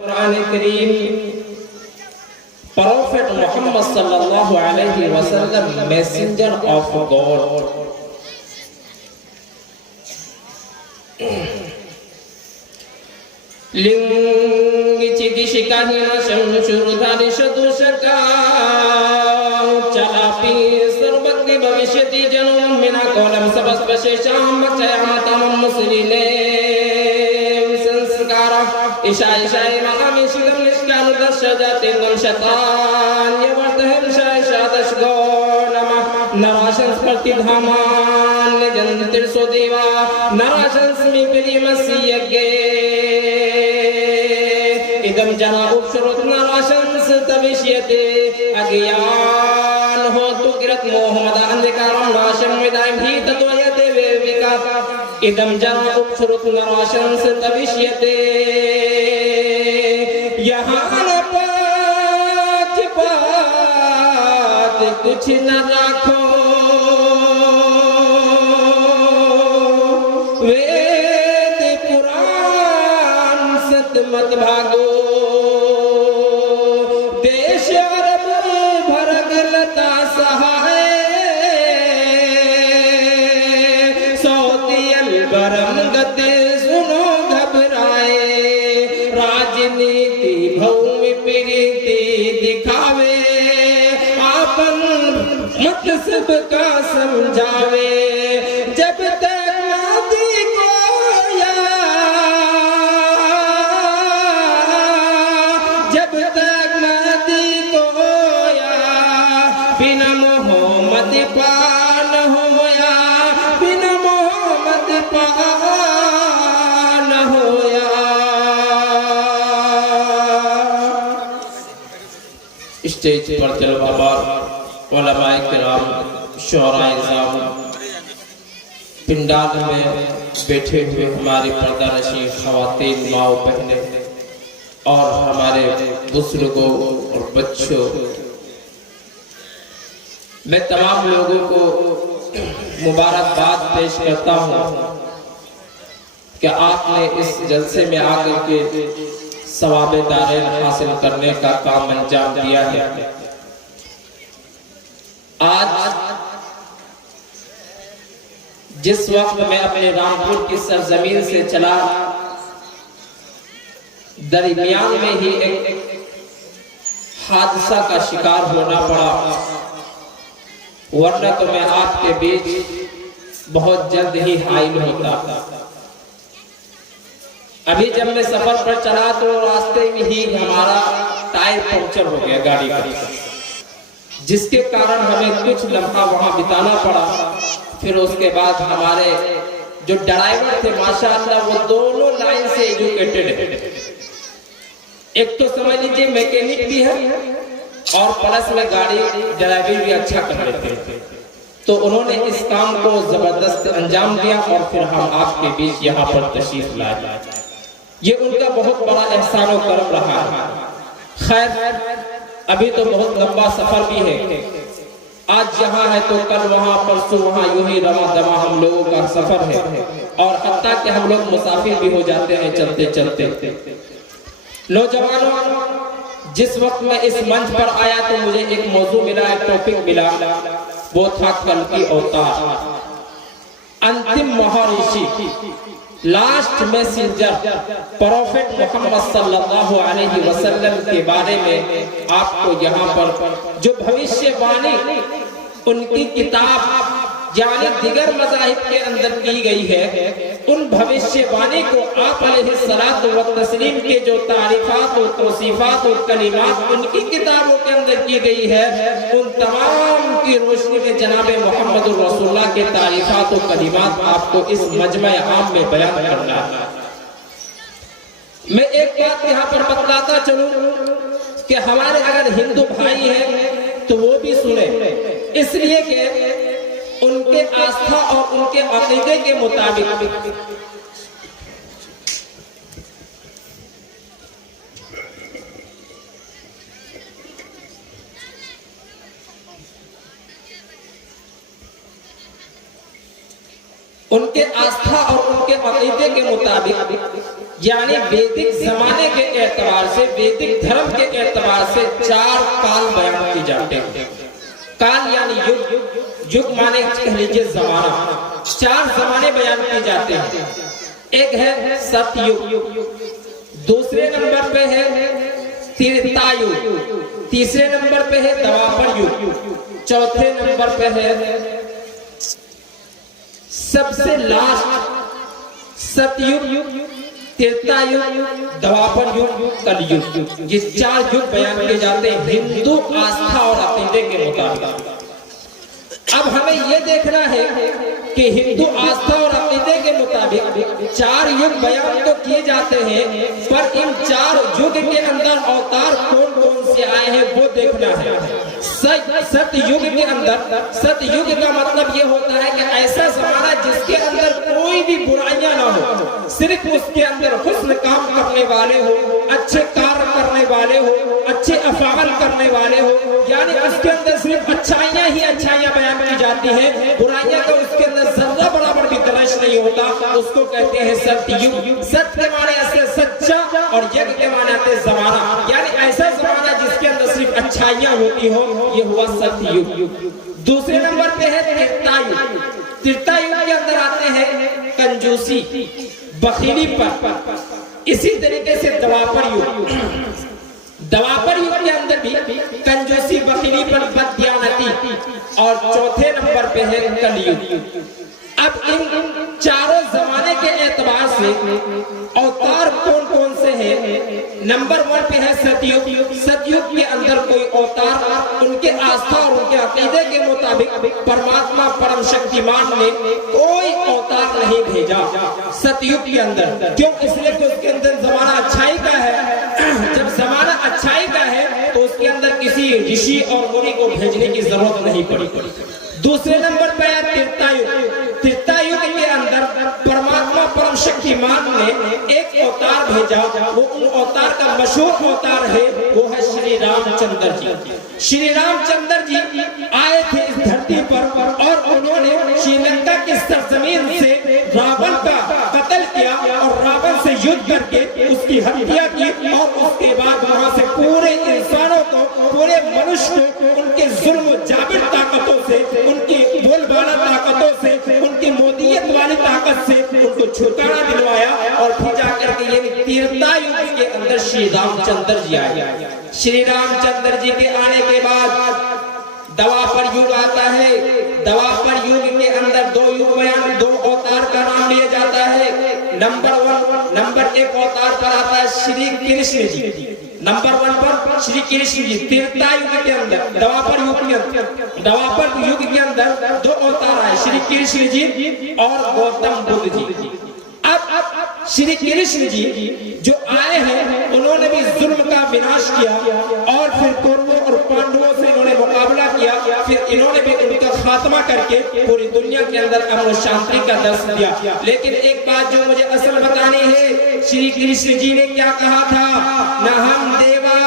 Quran Karim Prophet Muhammad sallallahu alaihi wasallam, messenger of God. Lingi chidi shikahi nasham shurudhari shadushaka chalapi sarvakti bhavishyati janam mina kolam sabas pashesham bhakshayamatam musline sanskara isha maqami shidam nishkanu dashajatin shatan yavartahim isha dashgonama narashans partidhaman jantir sodeva narashans mi primasiyage idam jana upshrut narashans tavishyate agyan ho tukirat mohamada andhikaram nasham vidayam hi tatwayate vevika idam jana upshrut narashans tavishyate यहाँ न पाँच बात कुछ न रखो वेद पुराण सत मत भागो देश अरब भरग लता सहाय सौतियल बरम गते सुनो घबराए राजनीति भूमि प्रीति दिखावे आपन मत सबका समझावे जब तक मोदी को जब तक मोदी को बिना मोहम्मद पान होया बिना मोहम्मद पान होया। स्टेज पर जलवाबार उलमाए किराम शोराए इज़ाम पिंडाल में बैठे हुए हमारी पर्दानशीं ख़वातीन माओ बहने और हमारे बुजुर्गों और बच्चों, मैं तमाम लोगों को मुबारकबाद पेश करता हूँ कि आपने इस जलसे में आकर के सवाबे दारेन हासिल करने का काम अंजाम दिया है। आज जिस वक्त मैं अपने रामपुर की सरजमीन से चला, दरमियान में ही एक हादसा का शिकार होना पड़ा, वरना तो मैं आपके बीच बहुत जल्द ही हाइल होता। अभी जब मैं सफर पर चला तो रास्ते में ही हमारा टायर पंक्चर हो गया गाड़ी का, जिसके कारण हमें कुछ लम्हा वहां बिताना पड़ा। फिर उसके बाद हमारे जो ड्राइवर थे माशाअल्लाह वो दोनों लाइन से एजुकेटेड है, एक तो समझ लीजिए मैकेनिक भी है और प्लस में गाड़ी ड्राइविंग भी अच्छा कर लेते हैं। तो उन्होंने इस काम को जबरदस्त अंजाम दिया और फिर हम आपके बीच यहाँ पर तशरीफ लाए। ये उनका बहुत बड़ा एहसान और करम रहा है। खैर अभी तो बहुत लंबा सफर भी है, आज यहाँ है तो कल वहाँ परसों वहाँ, यूं ही रवा दवा हम लोगों का सफर है और हत्ता कि हम लोग मुसाफिर भी हो जाते हैं चलते चलते। नौजवानों, जिस वक्त मैं इस मंच पर आया तो मुझे एक मौजू मिला, एक टॉपिक मिला, वो था कल की अवतार, अंतिम महर्षि, लास्ट मैसेंजर प्रोफेट मोहम्मद सल्लल्लाहु अलैहि वसल्लम के बारे में आपको यहाँ पर जो भविष्यवाणी उनकी किताब यानी दिगर मज़ाहिब के अंदर की गई है, उन भविष्यवाणी को आप अलैहिस्सलातु व तस्लीम के जो तारीफात और तौसीफात और कलिमात उनकी किताबों के अंदर की गई है, उन तमाम की रोशनी में जनाबे मोहम्मदुर रसूलुल्लाह के तारीफात और कलिमात आपको इस मजमा आम में बयान करना है। मैं एक बात यहाँ पर बतलाता चलूं कि हमारे अगर हिंदू भाई हैं तो वो भी सुने, इसलिए कि उनके आस्था और उनके अकीदे के मुताबिक उनके आस्था और उनके अकीदे के मुताबिक यानी वैदिक जमाने के एतबार से, वैदिक धर्म के एतबार से 4 काल बयान किए जाते हैं। काल यानी युग, युग माने कह लीजिए जमाना। 4 जमाने बयान किए जाते हैं। एक है सतयुग, दूसरे नंबर पे है त्रेतायुग, तीसरे नंबर पे है द्वापर युग, चौथे नंबर पे है सबसे लास्ट सतयुग, त्रेतायुग, द्वापर युग, कलयुग। ये 4 युग बयान किए जाते हैं हिंदू आस्था और अकीदे के मुताबिक। अब हमें यह देखना है कि हिंदू आस्था और अकीदे के मुताबिक 4 युग बयान तो किए जाते हैं, पर इन 4 युग के अंदर अवतार कौन कौन से आए हैं वो देखना है। सतयुग के अंदर, सतयुग का मतलब ये होता है कि ऐसा जमाना जिसके अंदर कोई भी बुराइयां ना हो, सिर्फ उसके अंदर हुस्न काम करने वाले हो, अच्छे कार्य करने वाले हो, अच्छे अफाल करने वाले हो, यानी उसके अंदर सिर्फ अच्छाइयां ही अच्छाइयां बयान की जाती है, बुराइयां तो उसके अंदर जर्रा बराबर भी दर्ज नहीं होता। उसको कहते हैं सतयुग। सत्य के माने ऐसे सच्चा और यज्ञ के माने आते जमाना, यानी ऐसा जमाना जिसके अंदर सिर्फ अच्छाइयां होती हो, ये हुआ सतयुग। दूसरे नंबर पे है त्रेतायुग। त्रेतायुग के अंदर आते हैं कंजूसी, बखीलीपन। इसी तरीके से द्वापर युग, द्वापर युग के अंदर भी कंजूसी, बखीलीपन, बददियानती, और चौथे नंबर पे है कलयुग। अब इन 4 जमाने के एतबार से अवतार कौन कौन से हैं? नंबर 1 पे है सतयुग। सतयुग के अंदर कोई अवतार उनके आस्था और उनके अकीदे के मुताबिक परमात्मा परम शक्तिमान ने कोई अवतार नहीं भेजा सतयुग के अंदर। क्यों? इसलिए कि उसके अंदर जमाना अच्छाई का है। जब जमाना अच्छाई का है तो उसके अंदर किसी ऋषि और मुनि को भेजने की जरूरत नहीं पड़ी। दूसरे नंबर पर है त्रेतायुग। त्रेतायुग के अंदर परमात्मा परम शक्तिमान ने एक अवतार भेजा। वो उन अवतार का मशहूर अवतार है, वो है श्री रामचंद्र जी। श्री रामचंद्र जी आए थे इस धरती पर और उन्होंने श्रीलंका की सरजमीन से रावण का कत्ल किया और रावण से युद्ध करके उसकी हत्या की, और उसके बाद वहां से पूरे इंसानों को, पूरे मनुष्य को उनके जुल्म जाबिर ताकतों से, उनकी बोलबाला ताकतों से, उनकी मोदियत वाली ताकत से उनको छुटकारा दिलवाया। और फिर जाकर के ये त्रेतायुग के अंदर श्री रामचंद्र जी आए। श्री रामचंद्र जी के आने के बाद द्वापर युग आता है। द्वापर युग के अंदर 2 युग बयान, 2 अवतार का नाम लिया जाता है। नंबर 1 अवतार पर आता है श्री कृष्ण जी। नंबर 1 पर श्री कृष्ण जी। त्रेतायुग के अंदर, द्वापर युग के अंदर 2 अवतार आए, श्री कृष्ण जी और गौतम बुद्ध जी। अब श्री कृष्ण जी जो आए हैं उन्होंने भी जुल्म का विनाश किया और फिर कौरवों और पांडवों से इन्होंने मुकाबला किया। फिर इन्होंने भी उनका खात्मा करके पूरी दुनिया के अंदर अमन शांति का दर्श दिया। लेकिन एक बात जो मुझे असल बतानी है, श्री कृष्ण जी ने क्या कहा था? न हम देवा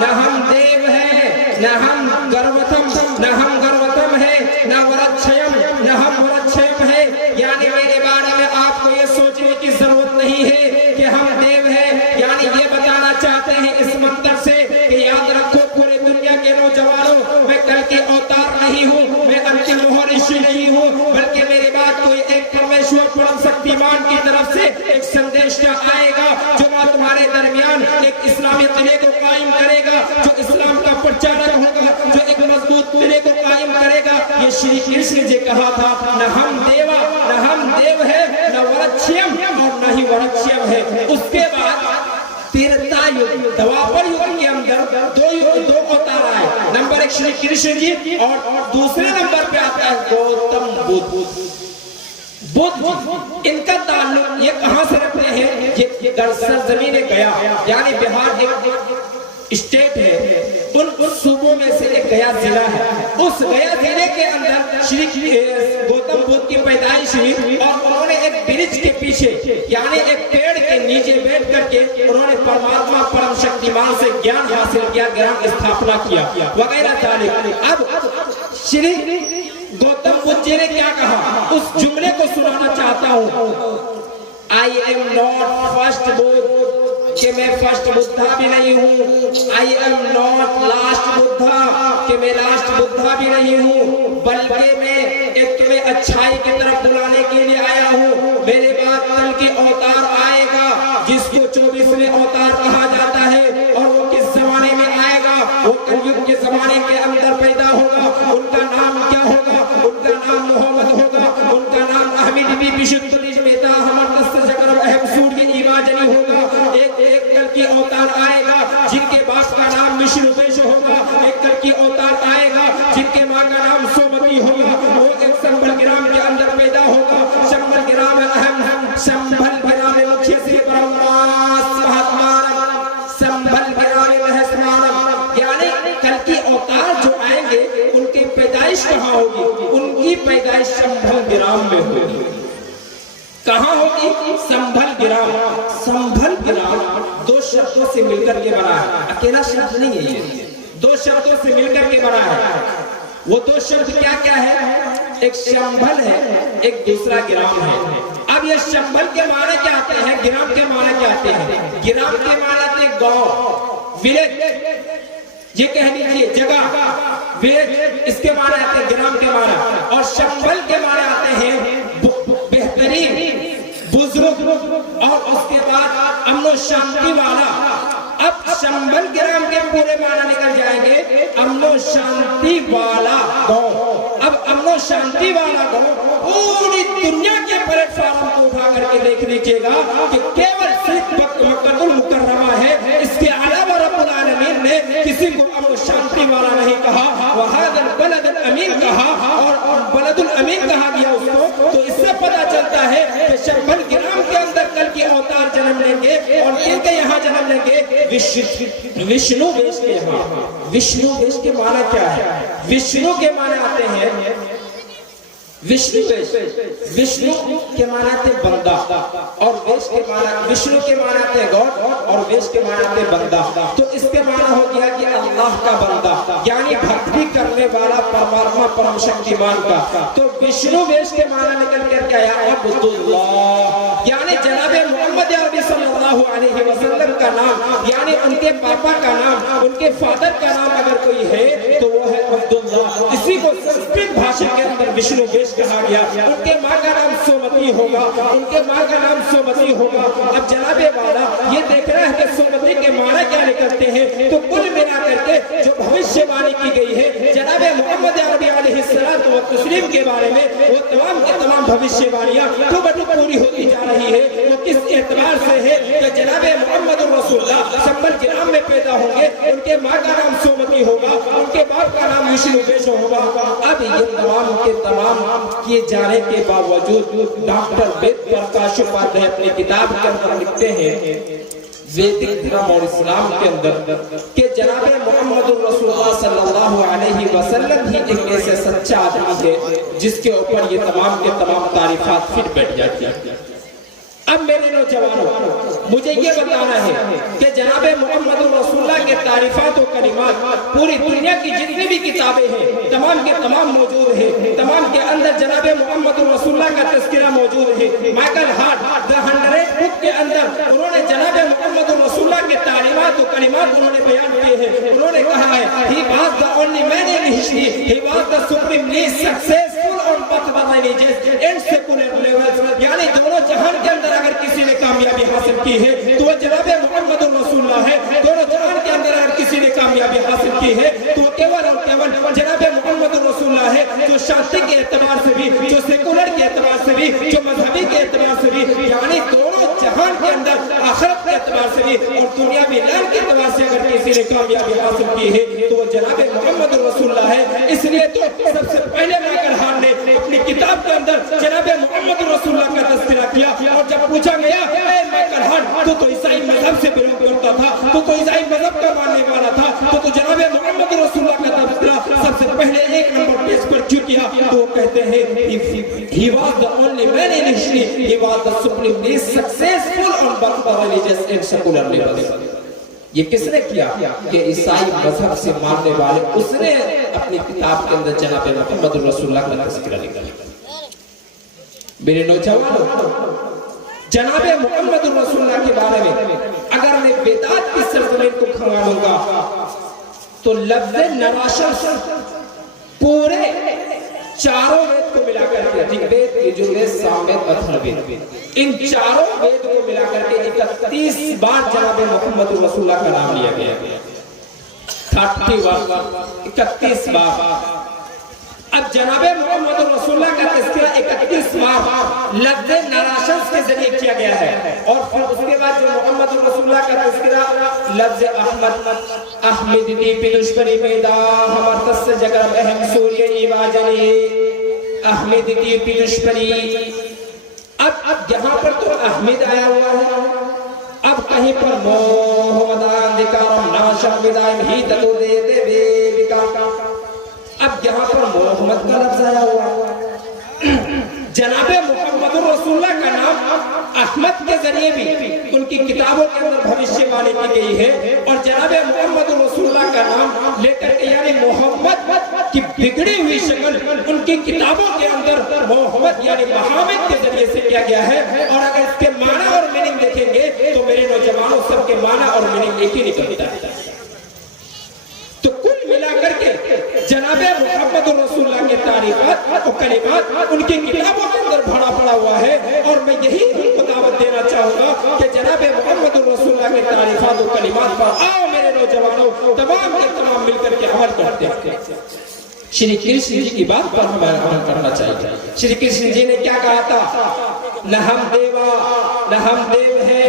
न हम देव है, न हम गर्वतम है, न वरक्षयम न हम वरक्षयम है। यानी मेरे बारे में आपको ये सोचने की जरूरत नहीं है कि हम देव हैं। यानी ये बताना चाहते हैं इस मंत्र से कि याद रखो पूरी दुनिया के नौजवानों, मैं कल के अवतार नहीं हूँ, मैं अंतिम महर्षि नहीं हूँ, बल्कि मेरी बात कोई एक परमेश्वर परम शक्तिमान की तरफ से एक संदेश आएगा जो तुम्हारे दरमियान एक इस्लामी किले को कायम करेगा, जो इस्लाम का प्रचारक होगा, जो एक मजबूत किले को कायम करेगा। ये श्री कृष्ण जी कहा था, न हम देवा न हम देव है, न वरक्षयम और न ही वरक्षयम है। उसके बाद त्रेतायुग, द्वापर युग के अंदर 2 अवतार आए। नंबर 1 श्री कृष्ण जी और दूसरे नंबर पे आता है गौतम बुद्ध। इनका ताल्लुक ये कहां से रखते हैं? ये सरजमीन गया, यानी बिहार एक स्टेट है, उन सूबों में से एक गया जिला है। उस गया जिले के अंदर श्री गौतम बुद्ध की पैदाइश हुई और उन्होंने एक ब्रिज के पीछे, यानी एक पेड़ के नीचे बैठ करके उन्होंने परमात्मा परम शक्तिमान से ज्ञान हासिल किया, ज्ञान स्थापना किया वगैरह। अब श्री गौतम बुद्ध जी ने क्या कहा, उस जुमले को सुनाना चाहता हूँ। I am not first Buddha, कि मैं फर्स्ट बुद्धा भी नहीं हूँ। I am not last Buddha, कि मैं लास्ट बुद्धा भी नहीं हूँ, बल्कि मैं एक तुम्हें अच्छाई की तरफ बुलाने के लिए आया हूँ। मेरे बाद कल की अवतार आएगा जिसको 24वें अवतार कहा जाता है, और वो किस जमाने में आएगा? वो कलयुग के जमाने के अंदर पैदा होगा। उनका नाम क्या होगा? उनका नाम मोहम्मद होगा। उनका नाम अहमद बी विशुद्ध निजमेता हमर तस्स जकर अहम सूर्य इमाजनी होगा। एक कल की अवतार आएगा जिनके बाप का नाम विष्णुदेश होगा। एक कल की अवतार आएगा जिनके माँ का नाम सोमती होगा। वो एक संभल ग्राम के अंदर पैदा होगा। संभल ग्राम अहम संभल ग्राम मुख्य श्री ब्रह्मास महात्मा संभल ग्राम महस्मान, यानी कल की अवतार जो आएंगे उनकी पैदाइश कहाँ होगी? उनकी पैदाइश संभल ग्राम में होगी। कहाँ होगी? संभल ग्राम। संभल ग्राम दो शब्दों से मिलकर के बना है, अकेला शब्द नहीं है ये, दो शब्दों से मिलकर के बना है। वो दो शब्द क्या क्या है? एक संभल है, एक दूसरा ग्राम है। अब ये संभल के माने क्या आते हैं, ग्राम के माने क्या आते हैं? ग्राम के माने आते हैं गांव, विलेज, ये कह लीजिए जगह, विलेज, इसके माने आते हैं ग्राम के माने। और संभल के माने आते हैं बेहतरीन, बुजुर्ग, और उसके बाद अमन शांति वाला। अब संभल ग्राम के पूरे माना निकल जाएंगे, अमन शांति वाला गांव। अब अमन शांति वाला गांव पूरी दुनिया के प्लेटफॉर्म को उठा करके देख लीजिएगा कि केवल सिर्फ मक्कातुल मुकर्रमा है। इसके अलावा रब्बुल आलमीन ने किसी को अमन शांति वाला नहीं कहा, वहादल बलदुल अमीन कहा, और बलदुल अमीन कहा गया उसको। तो इससे पता चलता है कि संभल ग्राम के अंदर कल की अवतार जन्म लेंगे, और किनके यहाँ जन्म लेंगे? विष्णु वेश के यहाँ। विष्णु वेश के माना क्या है? विष्णु के माने आते हैं विष्णु वेश, विष्णु के माने आते बंदा, और वेश के माना, विष्णु के माने आते गॉड, और वेश के माने आते बंदा। तो इसके माना हो गया कि अल्लाह का बंदा, यानी भक्ति करने वाला परमात्मा परम शक्तिमान का। तो विष्णु वेश के माना निकल कर क्या आया? अब्दुल्लाह, यानी जनाबे मोहम्मद अरबी सल्लल्लाहु अलैहि वसल्लम का नाम, यानी उनके पापा का नाम, उनके फादर का नाम अगर कोई है तो वो है अब्दुल्लाह। इसी को संस्कृत भाषा के अंदर विष्णु वेश कहा गया। उनके माँ का नाम सोमती होगा, उनके माँ का नाम सोमती होगा। अब जनाबे वाला ये देख रहा है कि सोमती के माना क्या निकलते हैं। तो कुल मिला करके जो भविष्यवाणी की गई है जनाबे मोहम्मद अरबी अलैहिस्सलातु व तस्लीम के बारे में, वो तमाम के तमाम भविष्यवाणियां तो पूरी होती जा रही है। वो किस एतबार से है कि जनाबे मोहम्मद रसूलुल्लाह संभल ग्राम में पैदा होंगे, उनके माँ का नाम सोमती होगा, उनके बाप का नाम विष्णु वेश होगा। अब ये तमाम के तमाम किए जाने के बावजूद डॉक्टर वेद प्रकाश उपाध्याय अपनी किताब के अंदर लिखते हैं वैदिक धर्म और इस्लाम के अंदर कि जनाबे मोहम्मद रसूलुल्लाह सल्लल्लाहु अलैहि वसल्लम ही एक ऐसे सच्चा आदमी है जिसके ऊपर ये तमाम के तमाम तारीफात फिट बैठ जाती है। अब मेरे नौजवानों, मुझे ये बताना है कि जनाबे मोहम्मद रसूलुल्लाह के तारीफात और कलिमात पूरी दुनिया की जितनी भी किताबें हैं तमाम के तमाम मौजूद है। तमाम के अंदर जनाबे मोहम्मद रसूलुल्लाह का तज़किरा मौजूद है। माइकल हार्ट द 100 बुक के अंदर उन्होंने जनाबे मोहम्मद रसूलुल्लाह के तारीफात और कलिमात उन्होंने बयान किए हैं। उन्होंने कहा है he was the only man in history, he was the supreme least successful on both religious and secular levels, यानी दोनों जहान के अंदर अगर किसी ने कामयाबी हासिल की है तो वो जनाबे मोहम्मद रसूलुल्लाह है। दोनों जहान के अंदर अगर किसी ने कामयाबी हासिल की है तो केवल और केवल जनाबे मोहम्मद रसूलुल्लाह है, जो शांति के एतबार से भी, जो सेकुलर के एतबार से भी, जो मजहबी के एतबार से भी, यानी दोनों जहान के अंदर आखिरत के एतबार से भी और दुनियावी लाल के एतबार से अगर किसी ने कामयाबी हासिल की है तो वो जनाबे मोहम्मद रसूलुल्लाह है। इसलिए तो सबसे पहले माइकल हार्ट ने अपनी किताब के अंदर जनाबे मोहम्मद रसूलुल्लाह का तज़किरा किया। और जब पूछा गया माइकल हार्ट तो ईसाई मजहब से बिलोंग करता था, तो ईसाई मजहब का मानने वाला था, तो जनाबे मोहम्मद रसूलुल्लाह का तज़किरा सबसे पहले 1 नंबर पेज पर क्यों किया? तो वो कहते हैं he was the only man in history, he was the supremely successful on both the religious and secular levels। ये किसने किया? कि ईसाई मजहब से मानने वाले, उसने अपनी किताब के अंदर जनाबे मोहम्मद रसूलुल्लाह का तज़किरा लिखा। मेरे नौजवानों, जनाबे मोहम्मद रसूलुल्लाह के बारे में अगर मैं वेदात की सरजमीन को खंगालूंगा तो लफ्ज़ नराशस पूरे चारों वेद को मिलाकर के ऋग्वेद, यजुर्वेद, सामवेद, अथर्ववेद, इन चारों वेद को मिलाकर के 31 बार जनाबे मोहम्मद रसूलुल्लाह का नाम लिया गया। 31 बार। अब जनाबे मोहम्मद रसूलुल्लाह का तज़किरा 31 बार लफ्ज़ नराशस के जरिए किया गया है और फिर उसके बाद जो मोहम्मद रसूलुल्लाह का तज़किरा लफ्ज़ अहमद दी पिलुष्करी मैदा हमर तस जगर अहम सूर्य इवाजनी अहमद दी पिलुष्करी। अब यहाँ पर तो अहमद आया हुआ है, अब कहीं पर मोहम्मदान दिकारम नाशा विदायम ही तदो दे दे बेविकार। अब यहाँ पर मोहम्मद का लफ्ज़ आया हुआ है। जनाबे मोहम्मद रसूलुल्लाह का नाम अहमद के जरिए भी उनकी किताबों के अंदर भविष्यवाणी की गई है और जनाबे मोहम्मद रसूलुल्लाह का नाम लेकर के यानी मोहम्मद की बिगड़ी हुई शक्ल उनकी किताबों के अंदर मोहम्मद यानी मोहम्मद के जरिए से किया गया है। और अगर इसके माना और मीनिंग देखेंगे तो मेरे नौजवानों सबके माना और मीनिंग एक ही निकलता है। तो कुल मिलाकर के जनाबे मोहम्मद रसूलुल्लाह के तारीफ़ात और कलिमात उनकी किताबों के अंदर भरा पड़ा हुआ है और मैं यही उनको दावत देना चाहूंगा कि जनाबे मोहम्मद रसूलुल्लाह के तारीफ़ात और कलिमात पर आओ मेरे नौजवानों तमाम के तमाम मिलकर के अमल करते हैं। श्री कृष्ण जी की बात पर हमें अमल करना चाहिए। श्री कृष्ण जी ने क्या कहा था, न हम देवा न हम देव है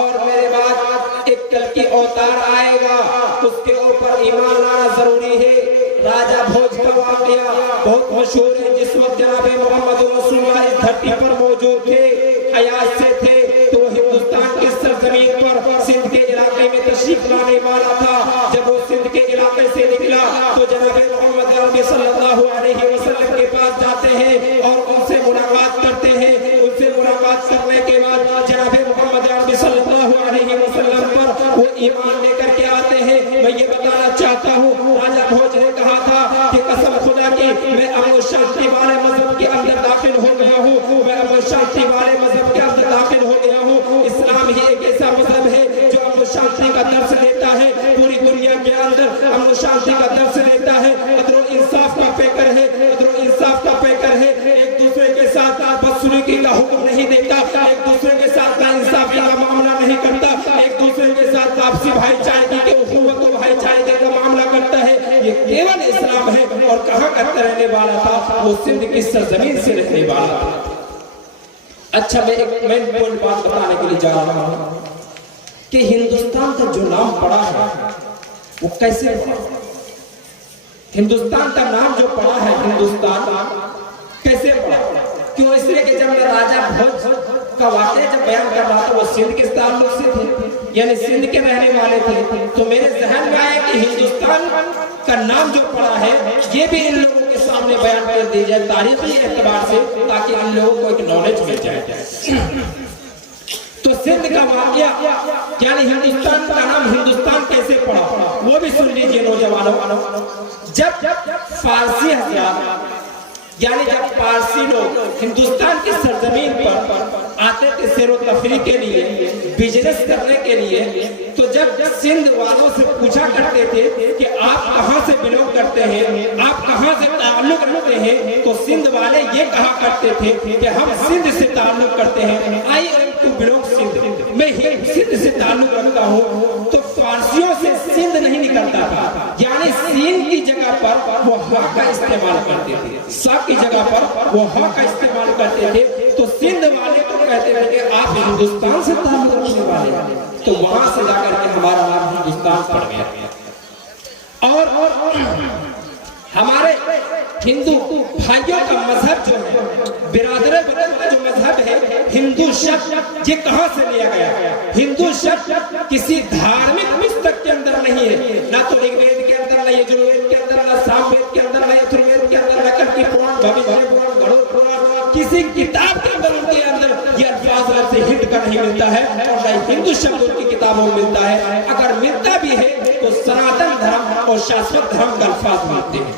और मेरे बाद एक कल की अवतार आएगा उसके ऊपर ईमान लाना जरूरी है। राजा भोज का वाकया बहुत मशहूर है। जिस वक्त जनाबे मोहम्मद रसूलुल्लाह इस धरती पर मौजूद थे, हयात से थे, तो हिंदुस्तान की सरजमीन पर सिंध के इलाके में तशरीफ लाने वाला था। जब वो सिंध के इलाके से निकला तो जनाबे मोहम्मद अरबी सल्लल्लाहु अलैहि वसल्लम के पास जाते हैं और उनसे मुलाकात करते हैं। उनसे मुलाकात करने के बाद जनाबे मोहम्मद अरबी सल्लल्लाहु अलैहि वसल्लम पर वो ईमान लेकर के आते हैं। मैं ये बताना चाहता हूँ, राजा भोज ने कहा था कि कसम खुदा की मैं अमन शांति वाले मजहब के अंदर दाखिल हो गया हूँ, मैं अमन शांति वाले मजहब के अंदर दाखिल हो गया हूँ। इस्लाम ही एक ऐसा मजहब है जो अमन शांति का दर्श देता है, पूरी दुनिया के अंदर अमन शांति का दर्श देता है, अदल इंसाफ का पेकर है, अदल इंसाफ का पेकर है। एक दूसरे के साथ बदसलूकी का हुक्म नहीं देता, एक दूसरे के साथ नाइंसाफी का मामला नहीं करता, एक दूसरे के साथ आपसी भाईचारे की उखुवत और भाईचारे का मामला करता है। ये केवल इस्लाम है। और कहाँ का रहने वाला था, वो सिंध की सरजमीन से रहने वाला था। अच्छा, मैं एक मेन पॉइंट बात बताने के लिए जा रहा हूँ कि हिंदुस्तान का जो नाम पड़ा है वो कैसे पड़ा। हिंदुस्तान का नाम जो पड़ा है, हिंदुस्तान कैसे पड़ा? क्यों? इसलिए कि जब मैं राजा भोज का वाकया जब बयान कर रहा था वो सिंध के ताल्लुक से थे, यानी सिंध के रहने वाले थे, तो मेरे जहन में आया कि हिंदुस्तान का नाम जो पड़ा है ये भी इन लोगों के सामने बयान कर दी जाए तारीखी एतबार से, ताकि इन लोगों को एक नॉलेज मिल जाए। तो सिंध का वाकया यानी हिंदुस्तान का नाम हिंदुस्तान कैसे पड़ा वो भी सुन लीजिए नौजवानों। जब फारसी हज़रात यानी जब पारसी लोग हिंदुस्तान की सरजमीन पर आते थे सैरो तफरी के लिए, बिजनेस करने के लिए, तो जब सिंध वालों से पूछा करते थे कि आप कहां से बिलोंग करते हैं, आप कहां से ताल्लुक रखते हैं, तो सिंध वाले ये कहा करते थे कि हम सिंध से ताल्लुक करते हैं। I am to belong Sindh, मैं सिंध से ताल्लुक रखता हूँ। तो फारसियों से सिंध नहीं निकलता था, यानी सीन की जगह पर वो हा का इस्तेमाल करते थे, सा की जगह पर वो हा का इस्तेमाल करते थे। तो सिंध वाले तो कहते थे कि आप हिंदुस्तान से ताल्लुक रखने वाले, तो वहां से जाकर के हमारा नाम हिंदुस्तान पड़ गया। और हमारे हिंदू भाइयों का मजहब जो है, बिरादर वतन का जो मजहब है, हिंदू शब्द ये कहां से लिया गया? हिंदू शब्द किसी धार्मिक पुस्तक के अंदर नहीं है, ना तो ऋग्वेद के अंदर, ना यजुर्वेद के अंदर, ना सामवेद के अंदर, ना अथर्ववेद के अंदर, ना कल्कि पुराण, भविष्य पुराण, गरुड़ पुराण, किसी किताब के अंदर उनके अंदर ये अल्फाज लफ्ज़ हिंद का नहीं मिलता है और ना हिंदू शब्द उनकी किताबों में मिलता है। अगर मिलता भी है तो सनातन धर्म और शाश्वत धर्म का अल्फाज मिलते हैं।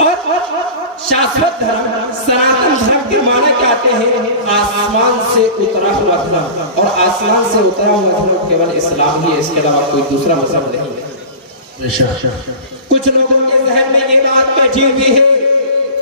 और शाश्वत धर्म, सनातन धर्म के माने क्या आते हैं? आसमान से उतरा हुआ धर्म, और आसमान से उतरा हुआ धर्म केवल इस्लाम ही है, इसके अलावा कोई दूसरा मजहब नहीं है। कुछ लोगों के जहन में ये बात बैठी हुई है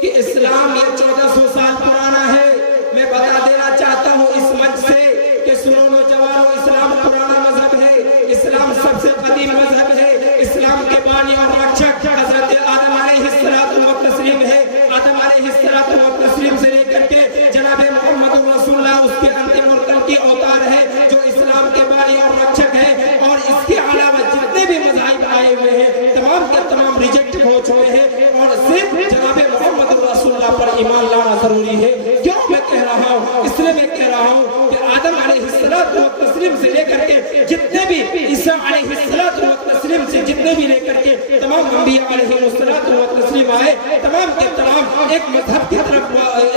कि इस्लाम ये 1400 साल पुराना है। मैं बता देना चाहता हूँ इस मंच से कि सुनो नौजवानों, इस्लाम पुराना मजहब है, इस्लाम सबसे कदीम मजहब है। इस्लाम के बानी और रक्षक हजरत आदम अलैहिस्सलातु व तस्लीम है। आदम अलैहिस्सलातु व तस्लीम से लेकर के जनाब मोहम्मद रसूलुल्लाह उसके अंतिम और कल की अवतार है, जो इस्लाम के बानी और रक्षक है। और इसके अलावा जितने भी मज़ाहिब आए हुए हैं तमाम के तमाम रिजेक्ट हो चुके हैं, और सिर्फ जनाब मोहम्मद रसूलुल्लाह पर ईमान लाना जरूरी है। क्यों मैं कह रहा हूँ? इसलिए मैं कह रहा हूँ कि आदम अलैहिस्सलातु व तस्लीम से लेकर के जितने भी ईसा अलैहिस्सलातु व तस्लीम से जितने भी लेकर के तमाम अंबिया अलैहिस्सलातु व तस्लीम आए, तमाम के तमाम एक मजहब की तरफ,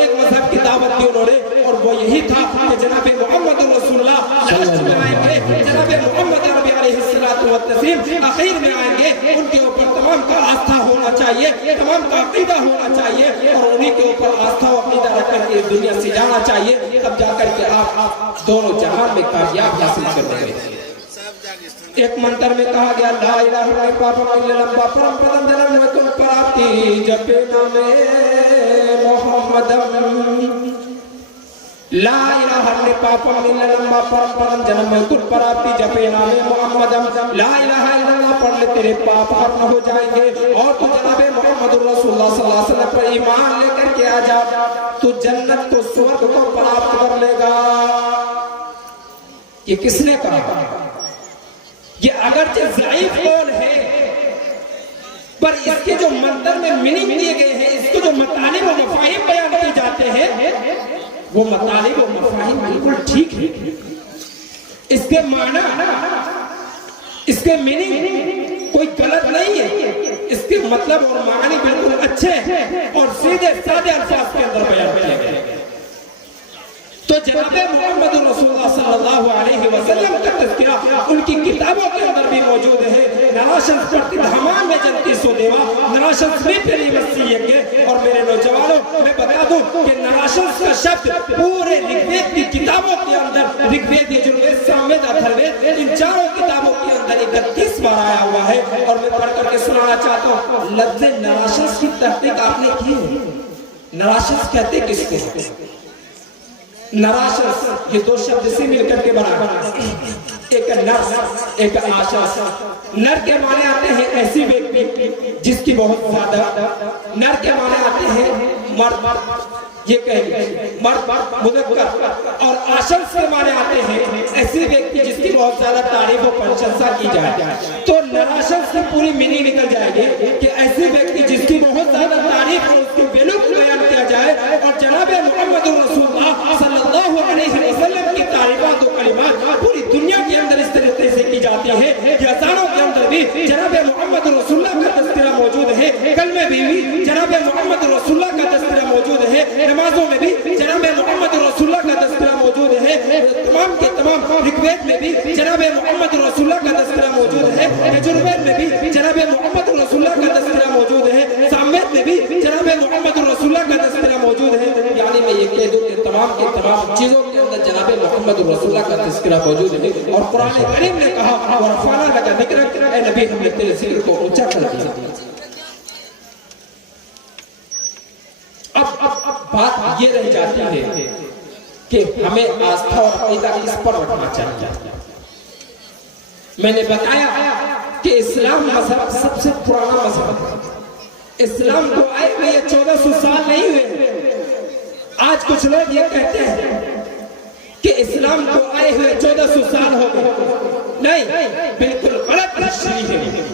एक मजहब की दावत दी उन्होंने, और वो यही था कि जनाब मोहम्मद रसूलुल्लाह लास्ट में आएंगे, जनाब मोहम्मद अरबी अलैहिस्सलातु व तस्लीम आखिर में आएंगे। उनके ऊपर तमाम का आस्था होना चाहिए, तमाम का अकीदा होना चाहिए, और उन्हीं के ऊपर आस्था और अकीदा रख करके इस दुनिया से जाना चाहिए। तब जाकर के आप दोनों जहां में कामयाब हासिल कर लेंगे। एक मंत्र में कहा गया, ला इलाहा इल्लल्लाह पापम इल्लल्लाह पापम पदम जन्म में तुम प्राप्ति जपे नामे मोहम्मदम। ला इलाहा इल्लल्लाह पापम इल्लल्लाह पापम पदम जन्म में तुम प्राप्ति जपे नामे मोहम्मदम। ला इलाहा इल्लल्लाह पढ़ ले तेरे पाप खत्म हो जाएंगे, और तू जनाबे मोहम्मद रसूलुल्लाह सल्लल्लाहु अलैहि वसल्लम पर ईमान लेकर के आ जा, तू जन्नत को, स्वर्ग को प्राप्त कर लेगा। ये किसने कहा? ये अगरचे ज़ईफ कौल है, पर इसके जो मंत्र में मीनिंग दिए गए हैं, इसको जो मतालिब व मफाहिम बयान किए जाते हैं, वो मतालिब व मफाहिम बिल्कुल ठीक है। इसके माना, इसके मीनिंग कोई गलत नहीं है, इसके मतलब और मानी बिल्कुल अच्छे हैं और सीधे सादे अल्फाज के अंदर बयान किए गए। तो जनाब मोहम्मद रसूलुल्लाह सल्लल्लाहु अलैहि वसल्लम का तज़किरा उनकी किताबों के अंदर भी मौजूद है। नराशंस प्रति धमाम में जनती सो देवा, नराशंस में तेरी वसीयत है। और मेरे नौजवानों, मैं बता दूं कि नराशंस का शब्द पूरे ऋग्वेद की किताबों के अंदर, ऋग्वेद, यजुर्वेद, सामवेद, अथर्ववेद, इन चारों किताबों के अंदर 31 बार आया हुआ है। और मैं पढ़ करके सुनाना चाहता हूँ। लफ्ज़ नराशंस की तहकीक आपने की है। नराशंस कहते किसको? नराशस, ये दो शब्द से मिलकर के बना, एक नर, एक आशस। नर के माने आते हैं ऐसी व्यक्ति जिसकी बहुत ज्यादा, नर के माने आते हैं मर्द, ये कहेंगे मर्द मुज़क्कर। और आशस के माने आते हैं ऐसी व्यक्ति जिसकी बहुत ज्यादा तारीफ और प्रशंसा की जाए। तो नराशस की पूरी मीनिंग निकल जाएगी कि ऐसी व्यक्ति जिसकी बहुत ज्यादा तारीफ और उसके वैल्यू को बयान किया जाए। और जनाब मोहम्मद रसूलुल्लाह सल्लल्लाहु अलैहि वसल्लम की तारीफात और कलिमात पूरी दुनिया के अंदर इस तरीके से की जाती है कि अज़ानों के अंदर भी जनाब मोहम्मद रसूलुल्लाह का तज़किरा मौजूद है, कलमे में भी जनाब मोहम्मद रसूलुल्लाह का तज़किरा मौजूद है, नमाजों में भी जनाब मोहम्मद रसूलुल्लाह का तज़किरा मौजूद है, तमाम के तमाम ऋग्वेद में भी जनाब मोहम्मद रसूलुल्लाह का तज़किरा मौजूद है, यजुर्वेद में भी जनाब मोहम्मद रसूलुल्लाह का तज़किरा मौजूद है, सामवेद में भी जनाब मोहम्मद रसूलुल्लाह का तज़किरा मौजूद है। यानी मैं ये कह दूं कि तमाम के तमाम चीजों के अंदर जनाब मोहम्मद रसूलुल्लाह का तज़किरा मौजूद है। और कुरान करीम ने कहा, और रफ़अना लका ज़िक्रक, ऐ नबी हमने तेरे जिक्र को ऊंचा कर दिया। अब बात ये रह जाती है कि हमें आस्था और अक़ीदा किस पर रखना चाहिए। मैंने बताया कि इस्लाम मजहब सबसे पुराना मजहब है। इस्लाम को आए हुए 1400 साल नहीं हुए। आज कुछ लोग ये कहते हैं कि इस्लाम को आए हुए 1400 साल हो गए। नहीं, बिल्कुल गलत हिस्ट्री है।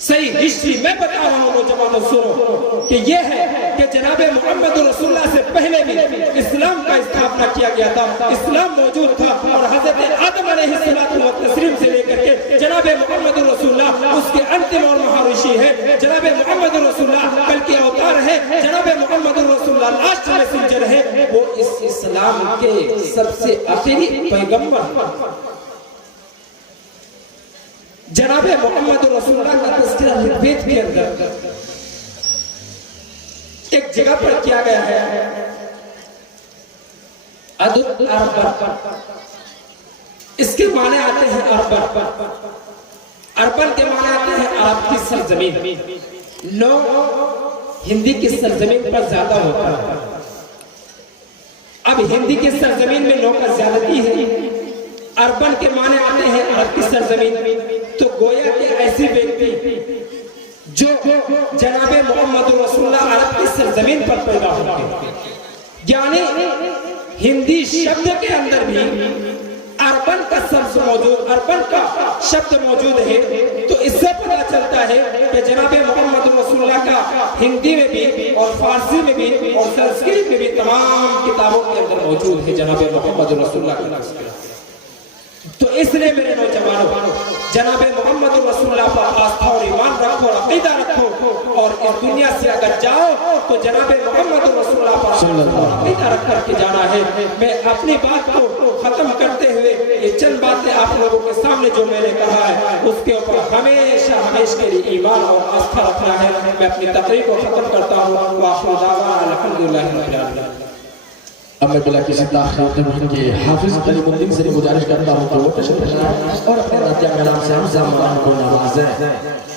सही हिस्ट्री मैं बता रहा हूँ नौजवानों, सुनो कि ये है कि जनाब मोहम्मद रसूलुल्लाह से पहले भी इस्लाम का स्थापना किया गया था। इस्लाम मौजूद था और हजरत आदम अलैहिस्सलातु व तस्लीम से लेकर के जनाब मोहम्मद रसूलुल्लाह उसके अंतिम और महाऋषि है। जनाब मोहम्मद रसूलुल्लाह कल के अवतार है। जनाब मोहम्मद रसूलुल्लाह लास्ट मैसेंजर है। वो इस इस्लाम के सबसे आखिरी पैगंबर जनाब मोहम्मद रसूलुल्लाह का तज़किरा ऋग्वेद के अंदर, एक जगह पर किया गया है अदुत अरबन, इसके माने आते हैं अरबन, अरबन के माने आते हैं अरब की सरजमीन। नो हिंदी की सरजमीन पर ज्यादा होता है। अब हिंदी की सरजमीन में नो का ज्यादती है, अरबन के माने आते हैं अरब की सरजमीन। तो गोया के ऐसे व्यक्ति जो जनाबे मोहम्मद रसूलुल्लाह अरब की सरजमीन पर पैदा होते हैं, यानी हिंदी शब्द के अंदर भी अरबन का शब्द मौजूद, अरबन का शब्द मौजूद है। तो इससे पता चलता है कि जनाबे मोहम्मद रसूलुल्लाह का हिंदी में भी और फारसी में भी और संस्कृत में भी तमाम किताबों के अंदर मौजूद है जनाबे मोहम्मद रसूलुल्लाह का तज़किरा। तो इसलिए मेरे नौजवानों, जनाबे मोहम्मद रसूलुल्लाह पर आस्था और ईमान रखो, अकीदा रखो, और इस दुनिया से अगर जाओ तो जनाबे मोहम्मद रसूलुल्लाह पर अकीदा रख करके जाना है। मैं अपनी बात को खत्म करते हुए ये चंद बातें आप लोगों के सामने जो मैंने कहा है उसके ऊपर हमेशा हमेशा के लिए ईमान और आस्था रखना है। मैं अपनी तकरीर को खत्म करता हूँ। अल्हम्दुलिल्लाह। अब मैं बिला किसी ताख़ीर के हाफिज कलीमुद्दीन से गुजारिश करता हूँ कि वो तशरीफ़ लाएं और अपने नातिया कलाम से हम ज़माना को नवाज़ें।